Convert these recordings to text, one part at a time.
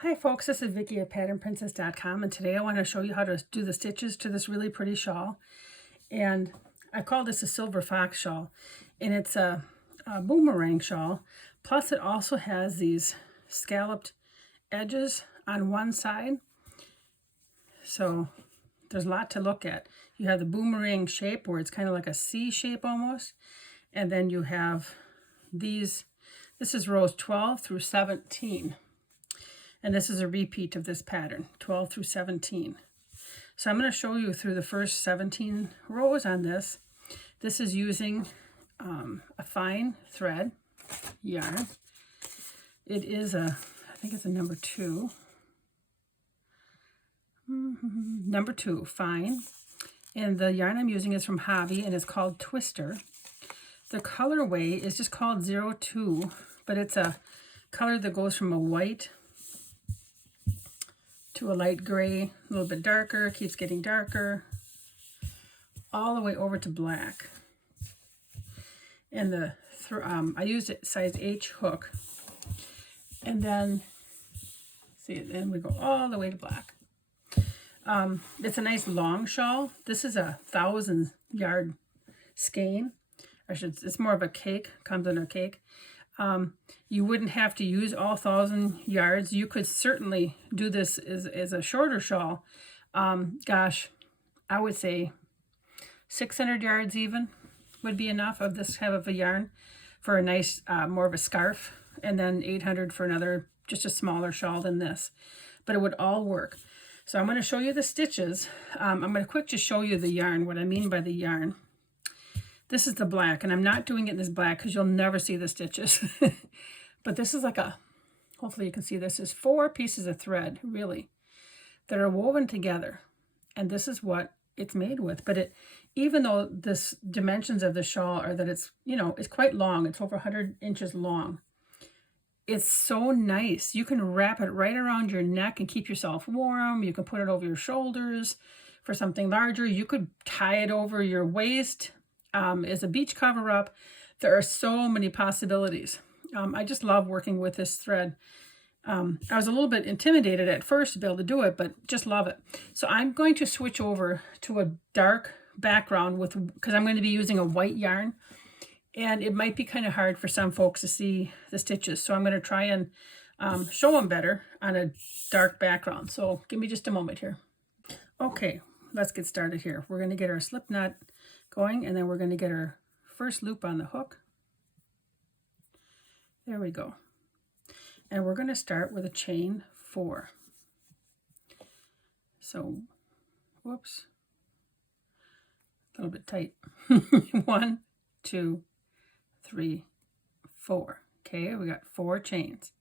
Hi folks, this is Vicki at patternprincess.com, and today I want to show you how to do the stitches to this really pretty shawl. And I call this a silver fox shawl, and it's a boomerang shawl. Plus it also has these scalloped edges on one side, so there's a lot to look at. You have the boomerang shape where it's kind of like a C shape almost, and then you have these. This is rows 12 through 17. And this is a repeat of this pattern, 12 through 17. So I'm going to show you through the first 17 rows on this. This is using a fine thread yarn. It is I think it's a number 2. Number 2, fine. And the yarn I'm using is from Hobby, and it's called Twister. The colorway is just called 02, but it's a color that goes from a white to a light gray, a little bit darker, keeps getting darker, all the way over to black. And I used a size H hook, and then then we go all the way to black. It's a nice long shawl. This is a 1,000-yard skein. It's more of a cake, comes in a cake. You wouldn't have to use all 1,000 yards. You could certainly do this as a shorter shawl. Gosh, I would say 600 yards even would be enough of this type of a yarn for a nice, more of a scarf, and then 800 for another, just a smaller shawl than this. But it would all work. So I'm going to show you the stitches. I'm going to quick just show you the yarn, what I mean by the yarn. This is the black, and I'm not doing it in this black because you'll never see the stitches. But this is like hopefully you can see this, is 4 pieces of thread, really, that are woven together. And this is what it's made with. But even though the dimensions of the shawl are that it's quite long, it's over 100 inches long, it's so nice. You can wrap it right around your neck and keep yourself warm. You can put it over your shoulders for something larger. You could tie it over your waist as a beach cover-up. There are so many possibilities. I just love working with this thread. I was a little bit intimidated at first to be able to do it, but just love it. So I'm going to switch over to a dark background because I'm going to be using a white yarn, and it might be kind of hard for some folks to see the stitches. So I'm going to try and show them better on a dark background. So give me just a moment here. Okay, let's get started here. We're going to get our slip knot going, and then we're going to get our first loop on the hook. There we go. And we're going to start with a chain 4. So, whoops, a little bit tight. 1, 2, 3, 4. Okay, we got 4 chains.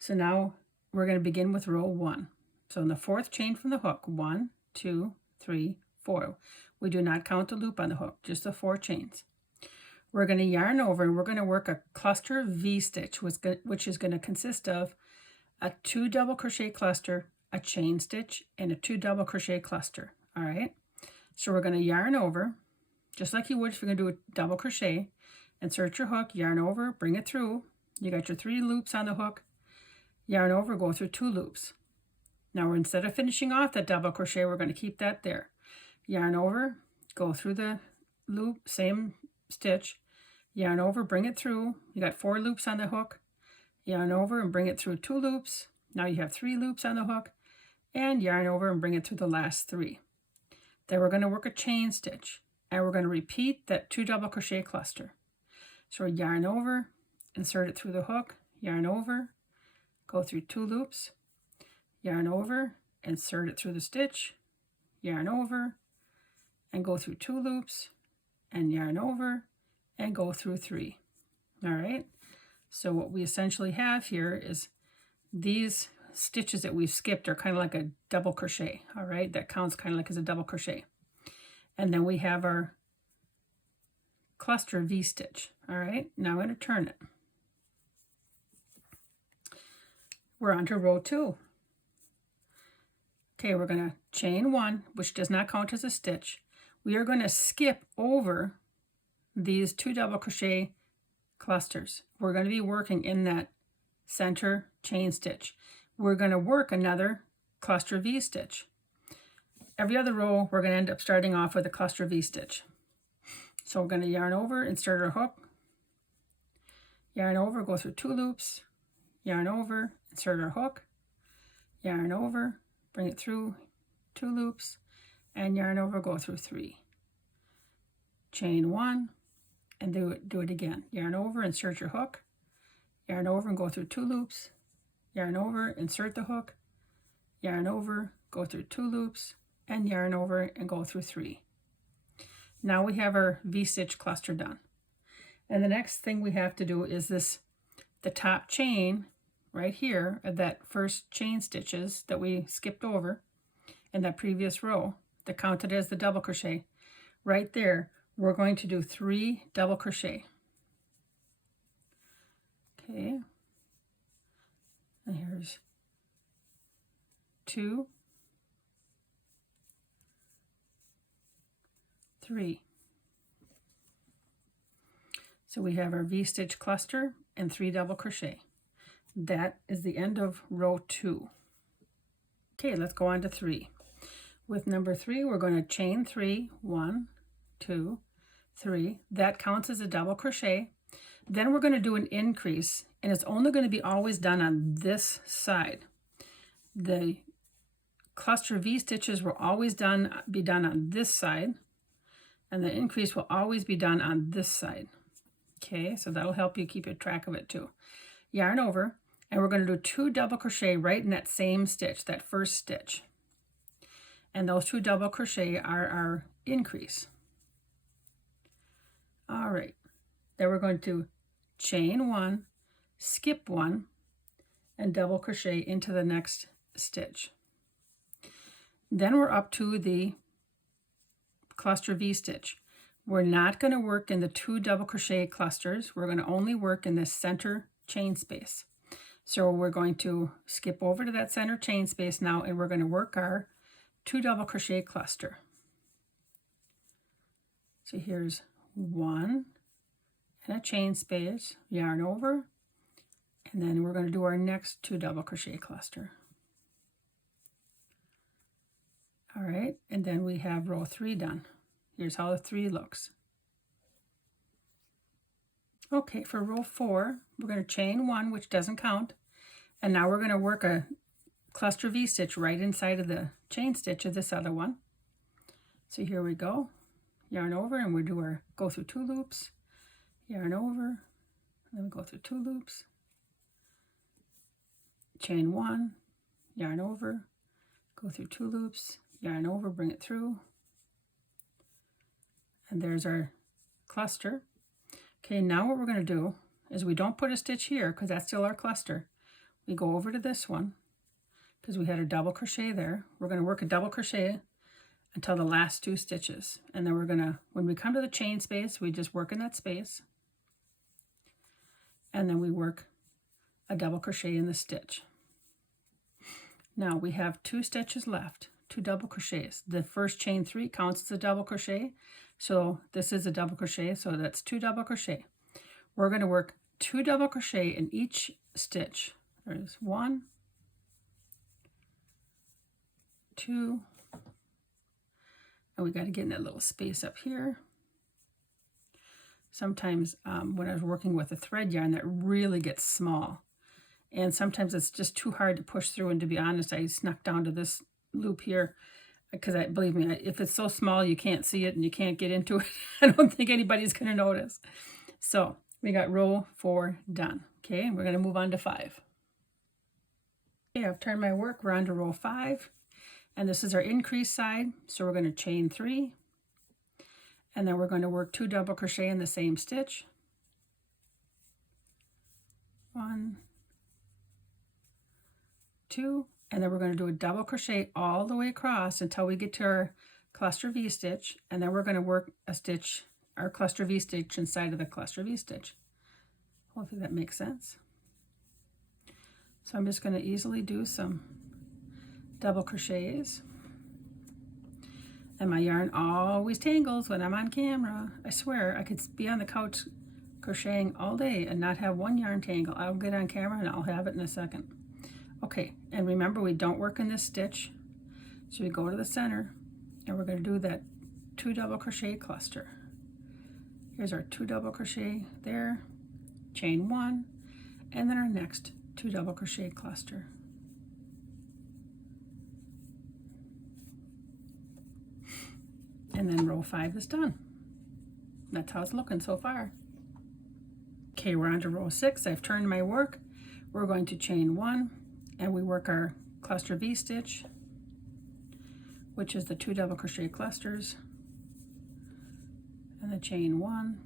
So now we're going to begin with row 1. So in the 4th chain from the hook, 1, 2, 3, 4. We do not count the loop on the hook, just the 4 chains. We're going to yarn over, and we're going to work a cluster V stitch, which is going to consist of a 2 double crochet cluster, a chain stitch, and a 2 double crochet cluster. All right. So we're going to yarn over, just like you would if you're going to do a double crochet. Insert your hook, yarn over, bring it through. You got your 3 loops on the hook. Yarn over, go through 2 loops. Now instead of finishing off that double crochet, we're going to keep that there. Yarn over, go through the loop, same stitch. Yarn over, bring it through. You got 4 loops on the hook. Yarn over and bring it through 2 loops. Now you have 3 loops on the hook. And yarn over and bring it through the last 3. Then we're going to work a chain stitch. And we're going to repeat that 2 double crochet cluster. So yarn over, insert it through the hook. Yarn over, go through 2 loops. Yarn over, insert it through the stitch. Yarn over, and go through 2 loops. And yarn over, and go through 3. All right, so what we essentially have here is these stitches that we've skipped are kind of like a double crochet. All right, that counts kind of like as a double crochet. And then we have our cluster V stitch. All right, now I'm going to turn it. We're on to row 2. Okay, we're going to chain 1, which does not count as a stitch. We are going to skip over these 2 double crochet clusters. We're going to be working in that center chain stitch. we're going to work another cluster V-stitch. Every other row, we're going to end up starting off with a cluster V-stitch. So we're going to yarn over, insert our hook, yarn over, go through 2 loops, yarn over, insert our hook, yarn over, bring it through 2 loops, and yarn over, go through 3. Chain 1, and do it again. Yarn over, insert your hook, yarn over and go through 2 loops, yarn over, insert the hook, yarn over, go through 2 loops, and yarn over and go through 3. Now we have our V-stitch cluster done. And the next thing we have to do is the top chain right here of that first chain stitches that we skipped over in that previous row that counted as the double crochet. Right there, we're going to do 3 double crochet. Okay, and here's 2, 3. So we have our V-stitch cluster and 3 double crochet. That is the end of row 2. Okay, let's go on to 3. With number 3, we're going to chain 3, 1, 2, 3. That counts as a double crochet. Then we're going to do an increase, and it's only going to be always done on this side. The cluster V stitches will always be done on this side, and the increase will always be done on this side. Okay, so that'll help you keep track of it too. Yarn over, and we're going to do 2 double crochet right in that same stitch, that first stitch. And those 2 double crochet are our increase. All right, then we're going to chain 1, skip 1, and double crochet into the next stitch. Then we're up to the cluster V stitch. We're not going to work in the 2 double crochet clusters. We're going to only work in this center chain space. So we're going to skip over to that center chain space now, and we're going to work our 2 double crochet cluster. So here's 1 and a chain space, yarn over, and then we're going to do our next 2 double crochet cluster. All right, and then we have row 3 done. Here's how the 3 looks. Okay, for row 4, we're going to chain 1, which doesn't count, and now we're going to work a cluster V stitch right inside of the chain stitch of this other one. So here we go. Yarn over, and we go through 2 loops, yarn over, and then we go through 2 loops, chain 1, yarn over, go through 2 loops, yarn over, bring it through, and there's our cluster. Okay, now what we're going to do is we don't put a stitch here because that's still our cluster. We go over to this one because we had a double crochet there. We're going to work a double crochet until the last 2 stitches, and then we're going to, when we come to the chain space, we just work in that space, and then we work a double crochet in the stitch. Now we have 2 stitches left, 2 double crochets. The first chain 3 counts as a double crochet, so this is a double crochet, so that's 2 double crochet. We're going to work 2 double crochet in each stitch. There's 1, 2, and we got to get in that little space up here. Sometimes when I was working with a thread yarn, that really gets small, and sometimes it's just too hard to push through, and to be honest, I snuck down to this loop here because believe me, if it's so small you can't see it and you can't get into it, I don't think anybody's going to notice. So we got row 4 done. Okay, and we're going to move on to 5. Okay, I've turned my work, we're on to row 5, and this is our increase side. So we're going to chain 3, and then we're going to work 2 double crochet in the same stitch. 1, 2, and then we're going to do a double crochet all the way across until we get to our cluster V stitch, and then we're going to work a stitch, our cluster V stitch inside of the cluster V stitch. Hopefully that makes sense. So I'm just going to easily do some double crochets, and my yarn always tangles when I'm on camera. I swear I could be on the couch crocheting all day and not have one yarn tangle. I'll get on camera and I'll have it in a second. Okay, and remember we don't work in this stitch, so we go to the center and we're going to do that 2 double crochet cluster. Here's our 2 double crochet there, chain 1, and then our next 2 double crochet cluster. And then row 5 is done. That's how it's looking so far. Okay, we're on to row 6. I've turned my work. We're going to chain 1 and we work our cluster V stitch, which is the 2 double crochet clusters, and the chain 1,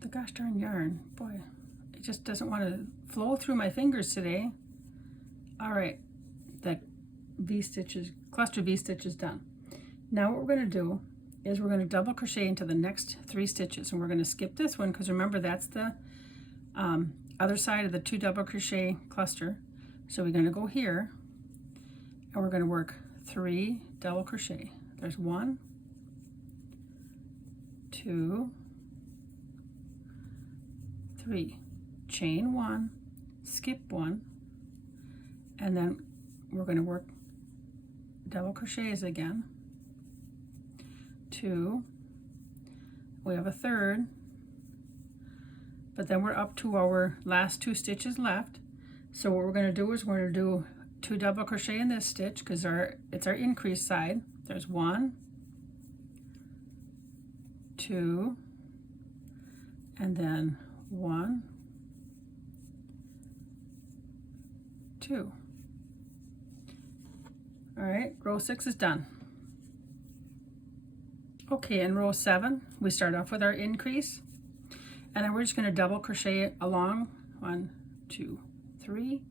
the gosh darn yarn, boy, it just doesn't want to flow through my fingers today. All right, that V stitches, cluster V stitch is done. Now what we're going to do is we're going to double crochet into the next 3 stitches, and we're going to skip this one because remember that's the other side of the 2 double crochet cluster. So we're going to go here and we're going to work 3 double crochet. There's 1, 2, 3, chain 1, skip 1, and then we're going to work double crochets again, 2, we have a 3rd, but then we're up to our last 2 stitches left. So what we're going to do is we're going to do 2 double crochet in this stitch because it's our increase side. There's 1, 2, and then 1, 2. All right, row 6 is done. Okay, in row 7, we start off with our increase, and then we're just going to double crochet along 1, 2, 3,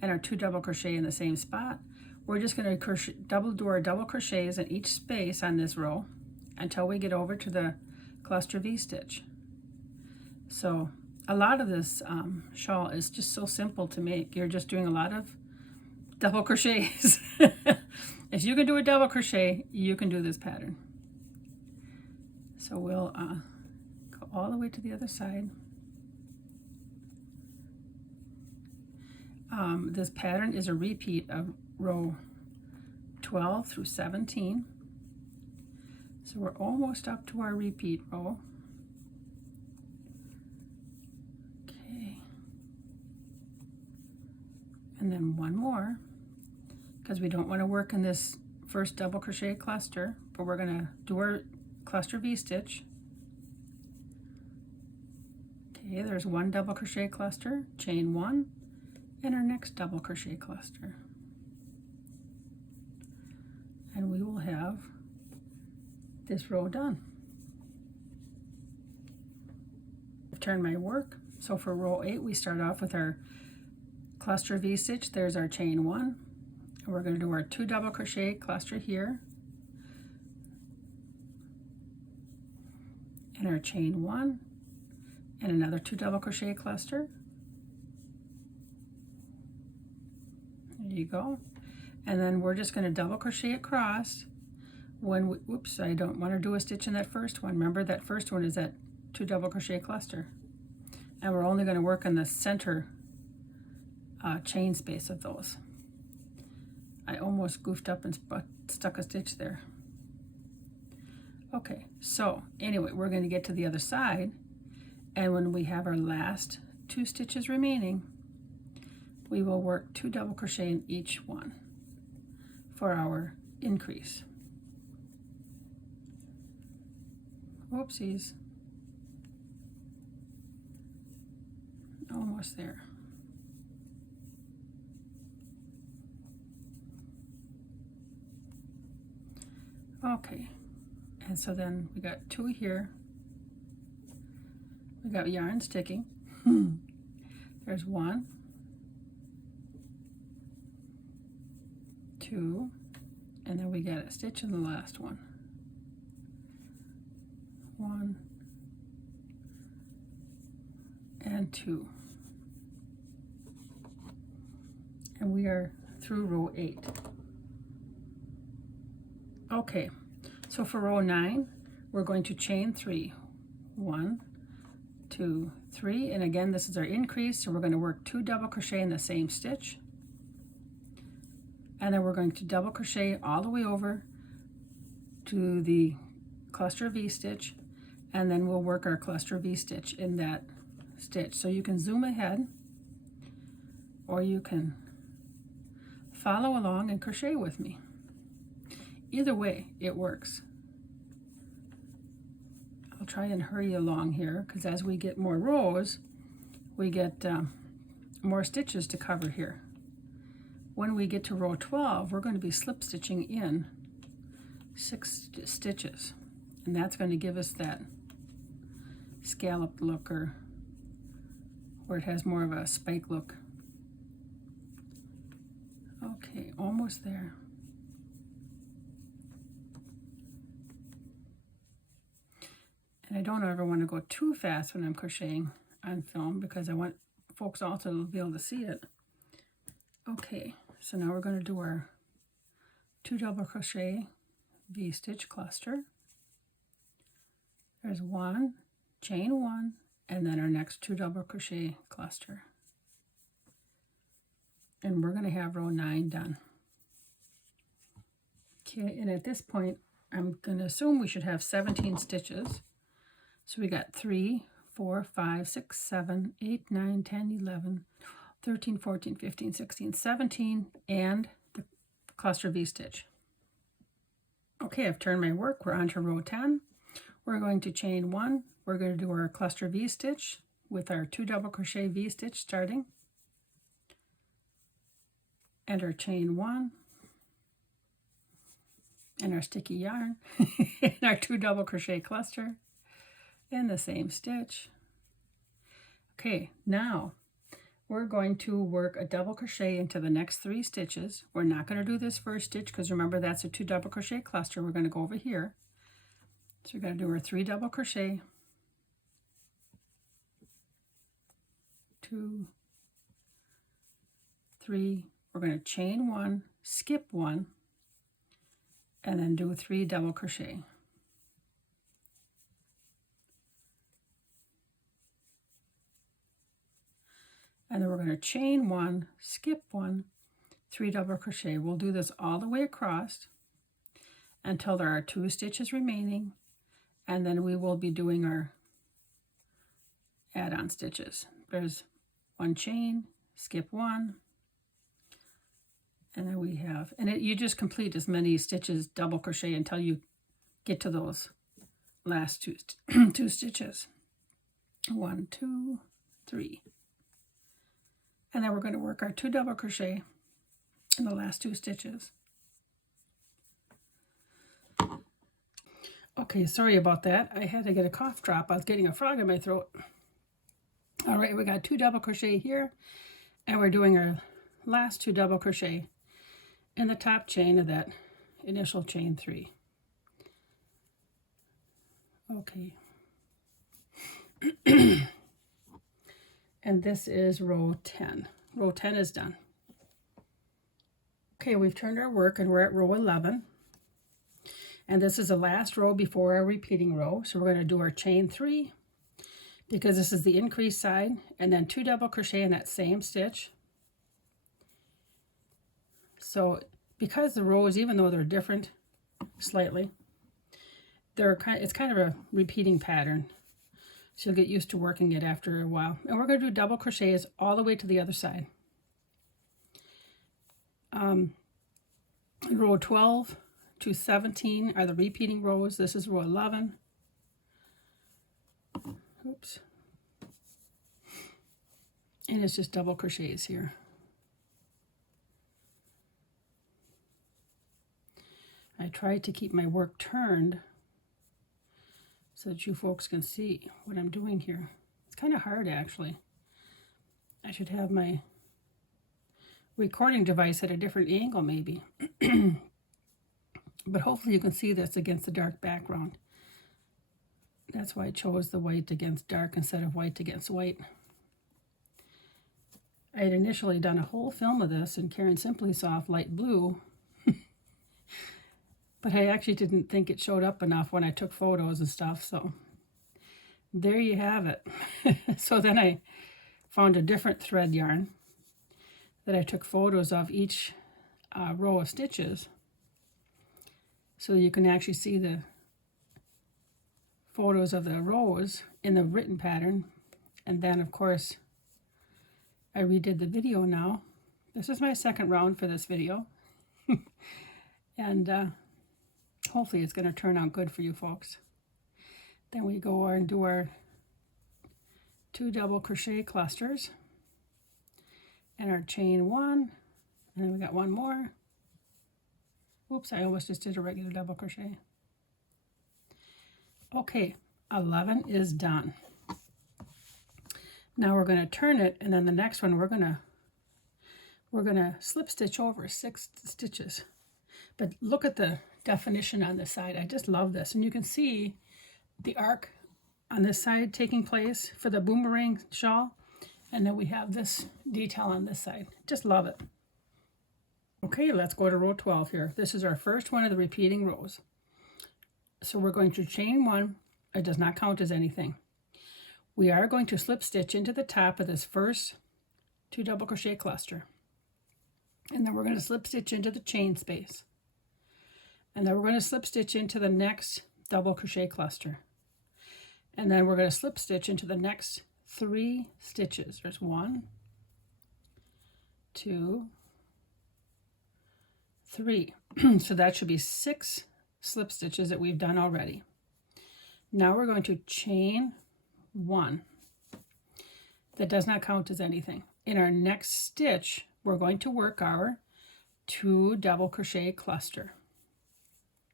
and our 2 double crochet in the same spot. We're just going to do our double crochets in each space on this row until we get over to the cluster V stitch. So a lot of this shawl is just so simple to make. You're just doing a lot of double crochets. If you can do a double crochet, you can do this pattern. So we'll go all the way to the other side. This pattern is a repeat of row 12 through 17. So we're almost up to our repeat row. Okay. And then one more, because we don't want to work in this first double crochet cluster, but we're going to do our cluster V stitch. Okay, there's 1 double crochet cluster, chain 1, and our next double crochet cluster. And we will have this row done. I've turned my work. So for row 8, we start off with our cluster V stitch. There's our chain 1. And we're going to do our 2 double crochet cluster here. And our chain 1 and another 2 double crochet cluster. There you go. And then we're just going to double crochet across when we, oops, I don't want to do a stitch in that first one. Remember that first one is that 2 double crochet cluster. And we're only going to work on the center chain space of those. I almost goofed up and stuck a stitch there. Okay, so anyway, we're going to get to the other side, and when we have our last 2 stitches remaining, we will work 2 double crochet in each one for our increase. Whoopsies. Almost there. Okay. And so then we got 2 here. We got yarn sticking. There's 1, 2, and then we got a stitch in the last one. 1 and 2. And we are through row 8. Okay. So for row 9, we're going to chain 3. 1, 2, 3, and again this is our increase, so we're going to work 2 double crochet in the same stitch, and then we're going to double crochet all the way over to the cluster V-stitch, and then we'll work our cluster V-stitch in that stitch. So you can zoom ahead or you can follow along and crochet with me. Either way it works. I'll try and hurry along here because as we get more rows we get more stitches to cover here. When we get to row 12 we're going to be slip stitching in 6 stitches, and that's going to give us that scalloped look, or where it has more of a spike look. Okay, almost there. And I don't ever want to go too fast when I'm crocheting on film because I want folks also to be able to see it. Okay, so now we're going to do our 2 double crochet V-stitch cluster. There's 1, chain 1, and then our next 2 double crochet cluster. And we're going to have row 9 done. Okay, and at this point I'm going to assume we should have 17 stitches. So we got 3, 4, 5, 6, 7, 8, 9, 10, 11, 13, 14, 15, 16, 17, and the cluster V-stitch. Okay, I've turned my work. We're on to row 10. We're going to chain 1. We're going to do our cluster V-stitch with our 2 double crochet V-stitch starting, and our chain 1, and our sticky yarn, and our 2 double crochet cluster in the same stitch. Okay, now we're going to work a double crochet into the next 3 stitches. We're not going to do this first stitch because remember that's a 2 double crochet cluster. We're going to go over here. So we're going to do our 3 double crochet, 2, 3. We're going to chain 1, skip 1, and then do 3 double crochet. And then we're going to chain 1, skip 1, 3 double crochet. We'll do this all the way across until there are 2 stitches remaining, and then we will be doing our add-on stitches. There's 1 chain, skip 1, and then we have, and you just complete as many stitches double crochet until you get to those last 2 stitches. 1, 2, 3. And then we're going to work our 2 double crochet in the last 2 stitches. Okay, sorry about that. I had to get a cough drop. I was getting a frog in my throat. All right, we got 2 double crochet here, and we're doing our last 2 double crochet in the top chain of that initial chain 3. Okay. And this is row 10. Row 10 is done. Okay, we've turned our work and we're at row 11. And this is the last row before our repeating row. So we're going to do our chain 3 because this is the increased side, and then 2 double crochet in that same stitch. So because the rows, even though they're different slightly, it's kind of a repeating pattern. So you'll get used to working it after a while. And we're going to do double crochets all the way to the other side. Row 12 to 17 are the repeating rows. This is row 11. Oops. And it's just double crochets here. I tried to keep my work turned so that you folks can see what I'm doing here. It's kind of hard, actually. I should have my recording device at a different angle, maybe. But hopefully you can see this against the dark background. That's why I chose the white against dark instead of white against white. I had initially done a whole film of this in Karen Simply Soft light blue, but I actually didn't think it showed up enough when I took photos and stuff, so there you have it. So then I found a different thread yarn that I took photos of each row of stitches, so you can actually see the photos of the rows in the written pattern. And then of course I redid the video now. This is my second round for this video. And hopefully it's going to turn out good for you folks. Then we go and do our 2 double crochet clusters and our chain 1, and then we got one more. Oops, I almost just did a regular double crochet. Okay, 11 is done. Now we're going to turn it, and then the next one we're going to slip stitch over 6 stitches. But look at the definition on this side. I just love this, and you can see the arc on this side taking place for the boomerang shawl, and then we have this detail on this side. Just love it. Okay, let's go to row 12 here. This is our first one of the repeating rows. So we're going to chain 1. It does not count as anything. We are going to slip stitch into the top of this first 2 double crochet cluster, and then we're going to slip stitch into the chain space, and then we're going to slip stitch into the next double crochet cluster, and then we're going to slip stitch into the next 3 stitches. There's 1, 2, 3. So that should be 6 slip stitches that we've done already. Now we're going to chain 1. That does not count as anything. In our next stitch, we're going to work our 2 double crochet cluster,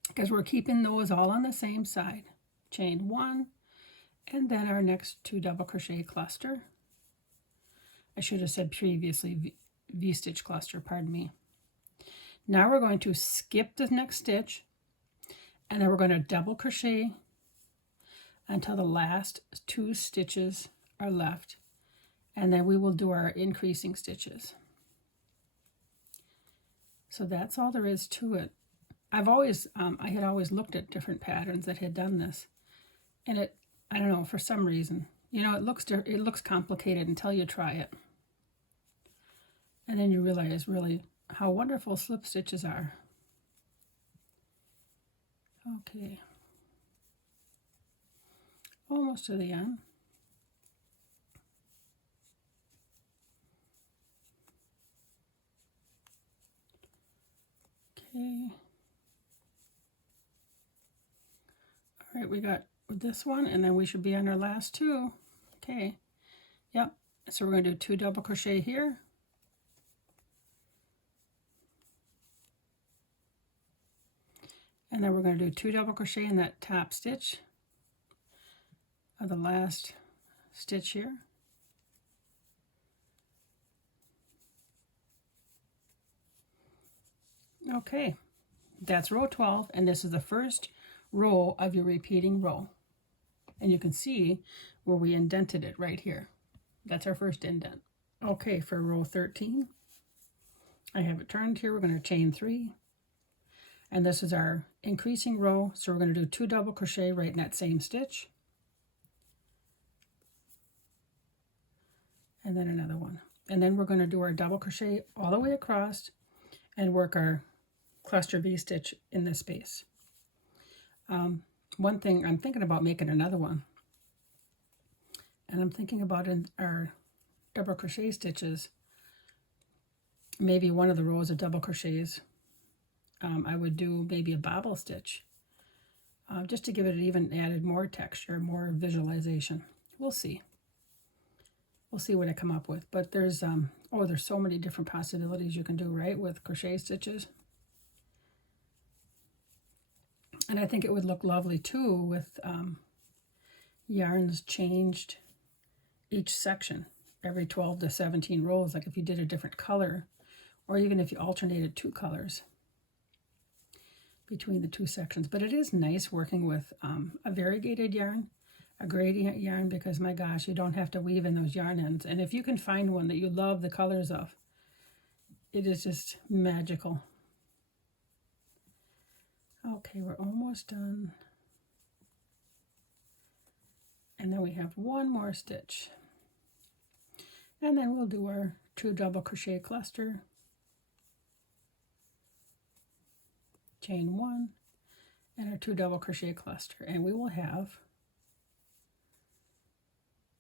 because we're keeping those all on the same side. Chain 1, and then our next 2 double crochet cluster. I should have said previously V-stitch cluster, pardon me. Now we're going to skip the next stitch, and then we're going to double crochet until the last 2 stitches are left, and then we will do our increasing stitches. So that's all there is to it. I've always, I had always looked at different patterns that had done this, and I don't know, for some reason, you know, it looks complicated until you try it, and then you realize really how wonderful slip stitches are. Okay, almost to the end. Okay. All right, we got this one, and then we should be on our last 2. Okay. Yep. So we're going to do 2 double crochet here. And then we're going to do 2 double crochet in that top stitch of the last stitch here. Okay, that's row 12, and this is the first row of your repeating row. And you can see where we indented it right here. That's our first indent. Okay, for row 13, I have it turned here. We're going to chain 3. And this is our increasing row, so we're going to do 2 double crochet right in that same stitch. And then another one. And then we're going to do our double crochet all the way across and work our cluster V-stitch in this space. One thing, I'm thinking about making another one. And I'm thinking about in our double crochet stitches, maybe one of the rows of double crochets, I would do maybe a bobble stitch, just to give it even added more texture, more visualization. We'll see. We'll see what I come up with. But there's there's so many different possibilities you can do, right, with crochet stitches. And I think it would look lovely too with yarns changed each section every 12 to 17 rows, like if you did a different color, or even if you alternated 2 colors between the 2 sections. But it is nice working with a variegated yarn, a gradient yarn, because my gosh, you don't have to weave in those yarn ends. And if you can find one that you love the colors of, it is just magical. Okay, we're almost done. And then we have one more stitch, and then we'll do our 2 double crochet cluster, chain 1, and our 2 double crochet cluster, and we will have,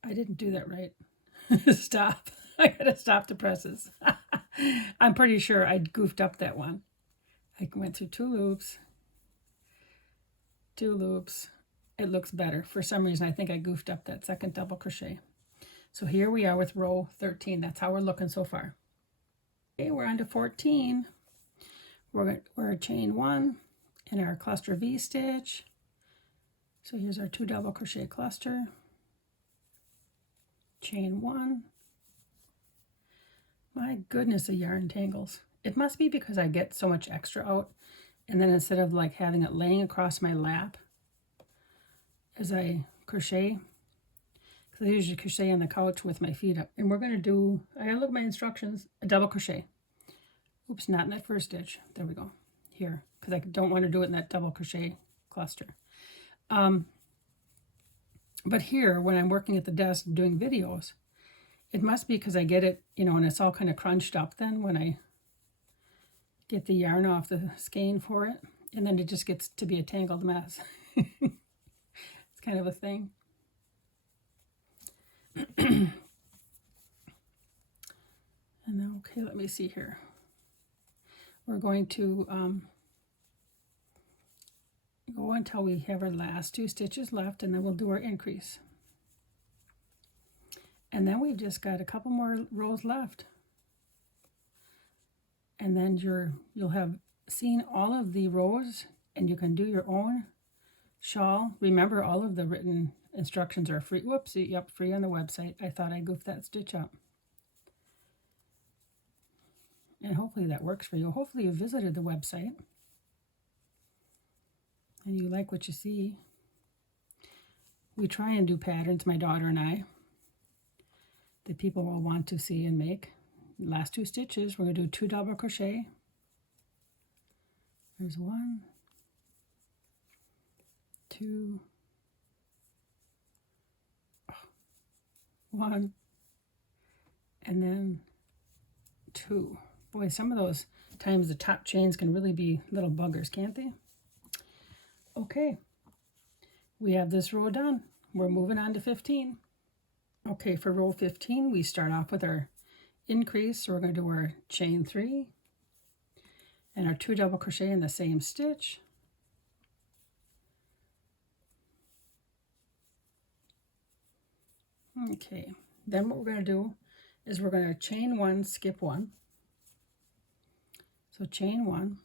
I didn't do that right. Stop. I gotta stop the presses. I'm pretty sure I goofed up that one. I went through 2 loops, 2 loops. It looks better. For some reason, I think I goofed up that second double crochet. So here we are with row 13. That's how we're looking so far. Okay, we're on to 14. We're chain 1 in our cluster V stitch. So here's our 2 double crochet cluster, chain 1. My goodness, the yarn tangles. It must be because I get so much extra out, and then instead of like having it laying across my lap as I crochet, because I usually crochet on the couch with my feet up. And we're going to do, I gotta look at my instructions, a double crochet. Oops, not in that first stitch. There we go. Here, because I don't want to do it in that double crochet cluster. But here, when I'm working at the desk doing videos, it must be because I get it, you know, and it's all kind of crunched up then when I get the yarn off the skein for it, and then it just gets to be a tangled mess. It's kind of a thing. And then, okay, let me see here. We're going to go until we have our last 2 stitches left, and then we'll do our increase. And then we've just got a couple more rows left. And then you'll have seen all of the rows, and you can do your own shawl. Remember, all of the written instructions are free. Whoopsie, yep, free on the website. I thought I goofed that stitch up. And hopefully that works for you. Hopefully you visited the website and you like what you see. We try and do patterns, my daughter and I, that people will want to see and make. Last 2 stitches, we're going to do 2 double crochet. There's 1, 2, 1, and then 2. Boy, some of those times the top chains can really be little buggers, can't they? Okay, we have this row done. We're moving on to 15. Okay, for row 15, we start off with our increase. So we're going to do our chain 3 and our 2 double crochet in the same stitch. Okay, then what we're going to do is we're going to chain 1, skip 1. So chain 1,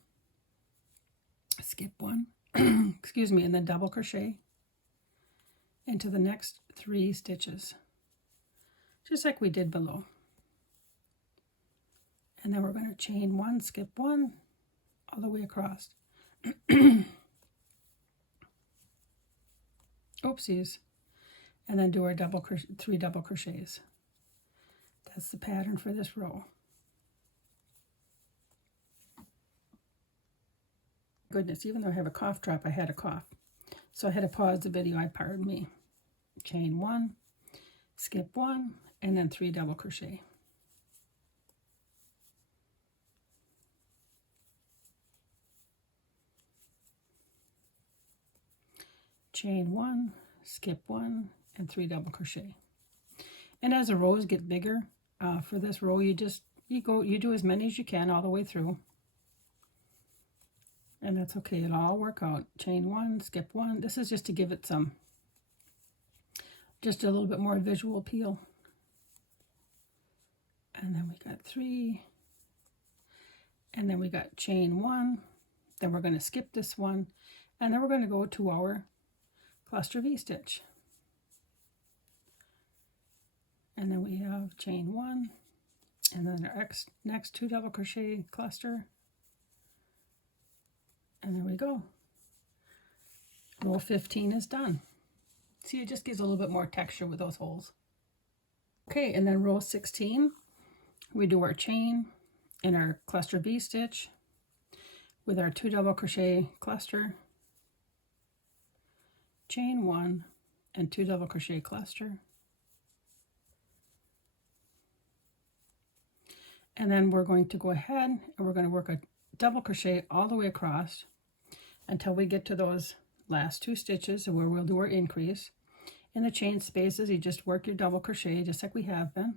skip 1, excuse me, and then double crochet into the next 3 stitches, just like we did below. And then we're going to chain 1, skip 1, all the way across. Oopsies. And then do our 3 double crochets. That's the pattern for this row. Goodness, even though I have a cough drop, I had a cough. So I had to pause the video, pardon me. Chain 1, skip 1, and then 3 double crochet. Chain 1, skip 1, and 3 double crochet. And as the rows get bigger, for this row, you do as many as you can all the way through. And that's okay, it'll all work out. Chain 1, skip 1. This is just to give it just a little bit more visual appeal. And then we got 3. And then we got chain 1. Then we're going to skip this one. And then we're going to go to our cluster V stitch. And then we have chain 1. And then our next 2 double crochet cluster. And there we go. Row 15 is done. See, it just gives a little bit more texture with those holes. Okay, and then row 16, we do our chain in our cluster V stitch with our 2 double crochet cluster, chain 1, and 2 double crochet cluster. And then we're going to go ahead and we're going to work a double crochet all the way across until we get to those last 2 stitches where we'll do our increase. In the chain spaces, you just work your double crochet just like we have been.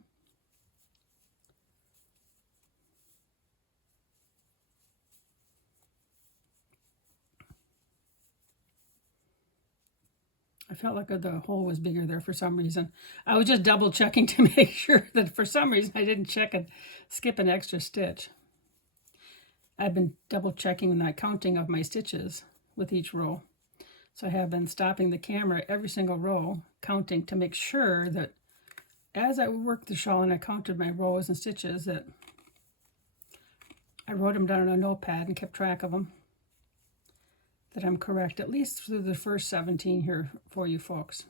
I felt like the hole was bigger there for some reason. I was just double checking to make sure that for some reason I didn't check and skip an extra stitch. I've been double checking the counting of my stitches with each row. So I have been stopping the camera every single row, counting to make sure that as I worked the shawl and I counted my rows and stitches, that I wrote them down on a notepad and kept track of them, that I'm correct, at least through the first 17 here for you folks.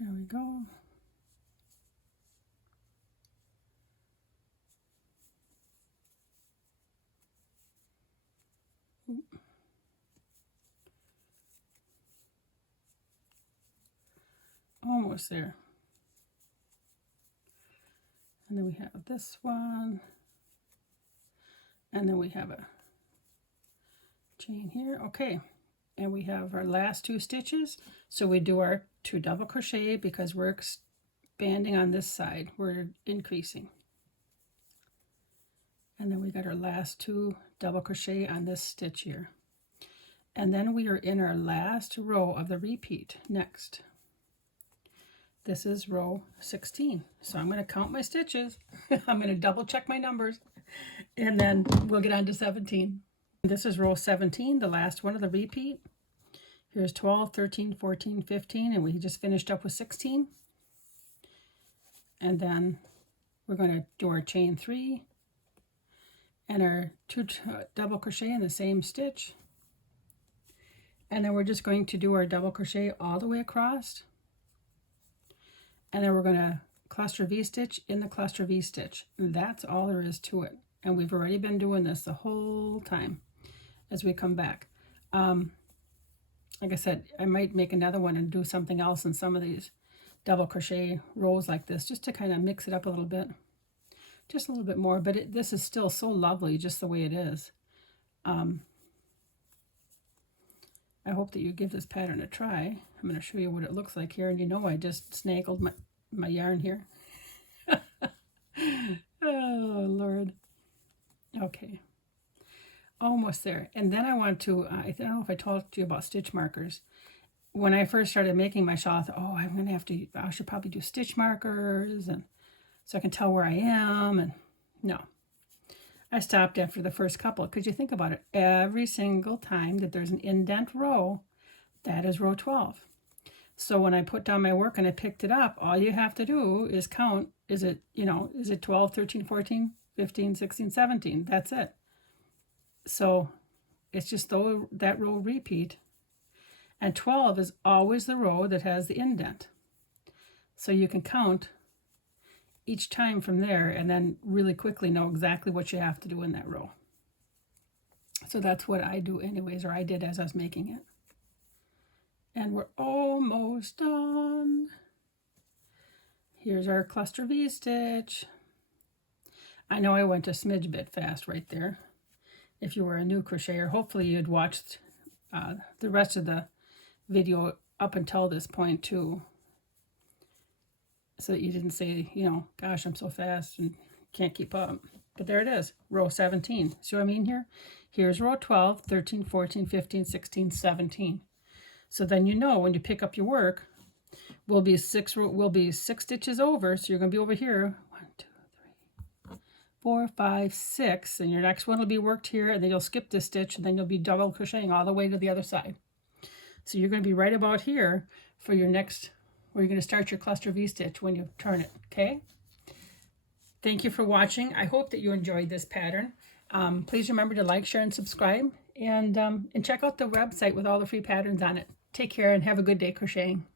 There we go. Almost there. And then we have this one. And then we have a chain here. Okay. And we have our last 2 stitches. So we do our 2 double crochet because we're expanding on this side. We're increasing. And then we got our last 2 double crochet on this stitch here. And then we are in our last row of the repeat next. This is row 16. So I'm going to count my stitches. I'm going to double check my numbers. And then we'll get on to 17. This is row 17, the last one of the repeat. Here's 12, 13, 14, 15, and we just finished up with 16. And then we're going to do our chain 3 and our 2 double crochet in the same stitch. And then we're just going to do our double crochet all the way across. And then we're going to cluster V-stitch in the cluster V-stitch. That's all there is to it. And we've already been doing this the whole time as we come back. Like I said, I might make another one and do something else in some of these double crochet rows like this, just to kind of mix it up a little bit. Just a little bit more, but this is still so lovely just the way it is. I hope that you give this pattern a try. I'm going to show you what it looks like here, and you know I just snaggled my yarn here. Oh, Lord. Okay. Almost there. And then I want to, I don't know if I talked to you about stitch markers. When I first started making my shawl, I thought, oh, I'm going to have to, I should probably do stitch markers, and so I can tell where I am, and no. I stopped after the first couple, because you think about it, every single time that there's an indent row, that is row 12. So when I put down my work and I picked it up, all you have to do is count, is it 12, 13, 14, 15, 16, 17, that's it. So it's just that row repeat, and 12 is always the row that has the indent. So you can count each time from there and then really quickly know exactly what you have to do in that row. So that's what I do anyways, or I did as I was making it. And we're almost done. Here's our cluster V-stitch. I know I went a smidge bit fast right there. If you were a new crocheter, hopefully you'd watched the rest of the video up until this point too, so that you didn't say, gosh, I'm so fast and can't keep up. But there it is, row 17. See what I mean here? Here's row 12, 13, 14, 15, 16, 17. So then when you pick up your work, we'll be 6 stitches over, so you're going to be over here. 1, 2, 3, 4, 5, 6, and your next one will be worked here, and then you'll skip this stitch, and then you'll be double crocheting all the way to the other side. So you're going to be right about here for your next, where you're going to start your cluster V-stitch when you turn it, okay? Thank you for watching. I hope that you enjoyed this pattern. Please remember to like, share, and subscribe, and check out the website with all the free patterns on it. Take care and have a good day crocheting.